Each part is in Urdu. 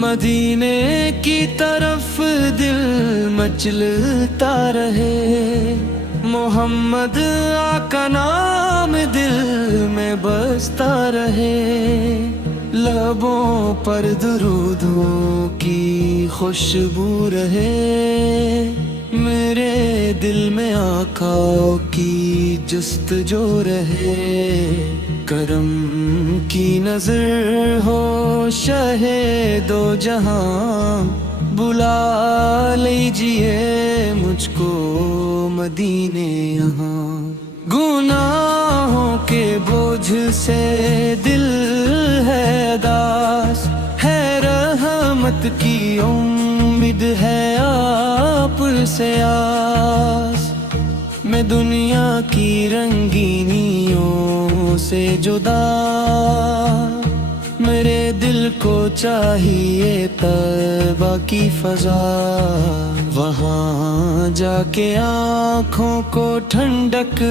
مدینے کی طرف دل مچلتا رہے، محمد آقا نام دل میں بستا رہے، لبوں پر درودوں کی خوشبو رہے، میرے دل میں آقا کی جستجو رہے، کرم کی نظر ہو شاہ دو جہاں، بلا لیجئے مجھ کو مدینے یہاں، گناہوں کے بوجھ سے دل ہے داس، ہے رحمت کی امید ہے آپ سے آس، میں دنیا کی رنگینیوں سے جدا، میرے دل کو چاہیے طیبہ کی فضا، وہاں جا کے آنکھوں کو ٹھنڈک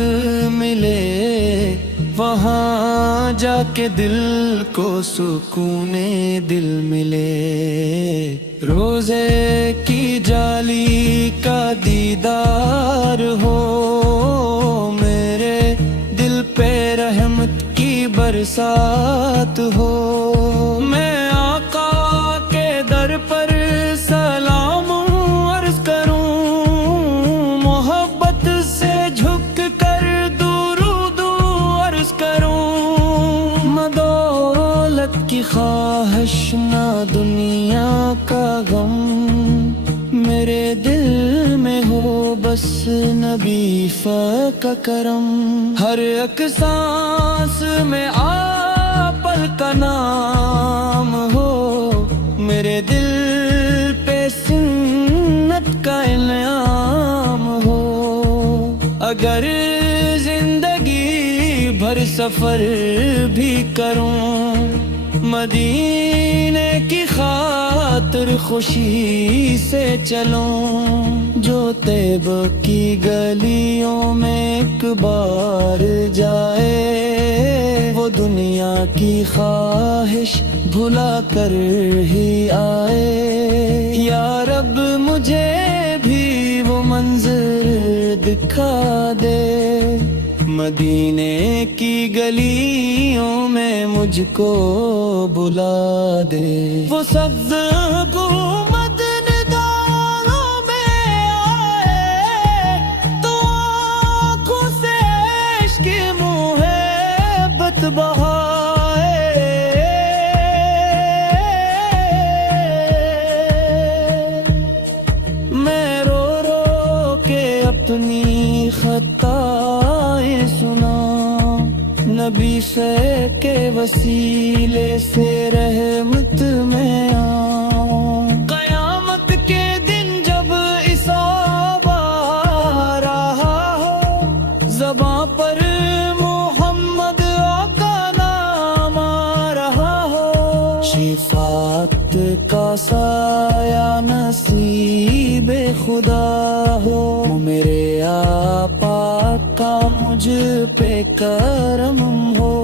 ملے، وہاں جا کے دل کو سکون دل ملے، روزے کی جالی کا دیدار ہو، میرے دل پہ رحمت کی برسات ہو، میں آقا کے در پر سلام عرض کروں، محبت سے جھک کر درود عرض کروں، نہ دولت کی خواہش نہ دنیا کا غم، میرے دل میں ہو بس نبی کا کرم، ہر ایک سانس میں آپ کا نام ہو، میرے دل پہ سنت کا انعام ہو، اگر زندگی بھر سفر بھی کروں، مدینے کی خاطر خوشی سے چلوں، جو طیبہ کی گلیوں میں ایک بار جائے، وہ دنیا کی خواہش بھلا کر ہی آئے، یا رب مجھے بھی وہ منظر دکھا دے، مدینے کی گلیوں میں مجھ کو بلا دے، وہ سبز گنبد نگاہوں میں آئے، تو آنکھوں سے عشق محبت بہائے، میں رو رو کے اپنی خطائیں سنا، نبی سے کے وسیلے سے رحمت میں آؤں، قیامت کے دن جب حساب آ رہا ہو، زباں پر محمد آقا نام آ رہا ہو، شفاعت کا سایہ نصیب خدا ہو، میرے آقا کا مجھ پہ کرم ہو،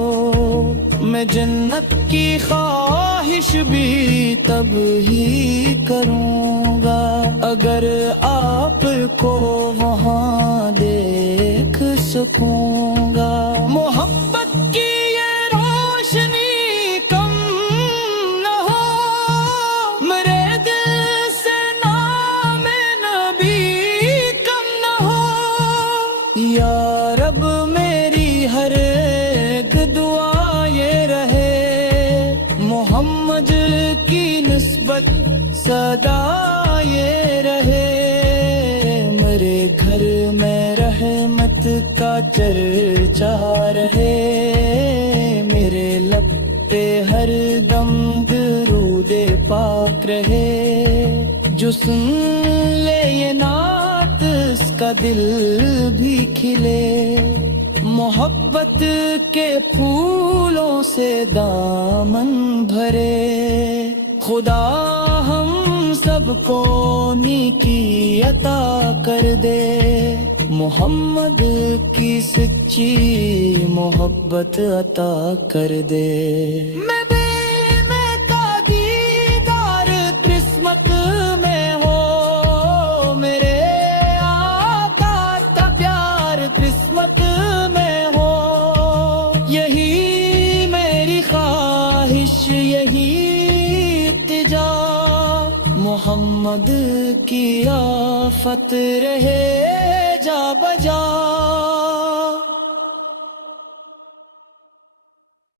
میں جنت کی خواہش بھی تب ہی کروں گا، اگر آپ کو وہاں دیکھ سکوں گا، محبت کی یہ روشنی کم نہ ہو، میرے دل سے نام نبی کم نہ ہو، یا رب میری ہر ایک دعا یہ رہے، محمد کی نسبت صدا یہ رہے، میرے گھر میں رحمت کا چرچا رہے، میرے لب پہ ہر دم درود پاک رہے، جو سن لے یہ نعت اس کا دل بھی کھلے، محبت کے پھولوں سے دامن بھرے، خدا ہم سب کو نیکی عطا کر دے، محمد کی سچی محبت عطا کر دے۔ میں کا دیدار قسمت میں ہو، میرے آقا کا پیار قسمت میں ہو، یہی میری خواہش، یہی التجا، محمد کی آفت رہے جا بجا۔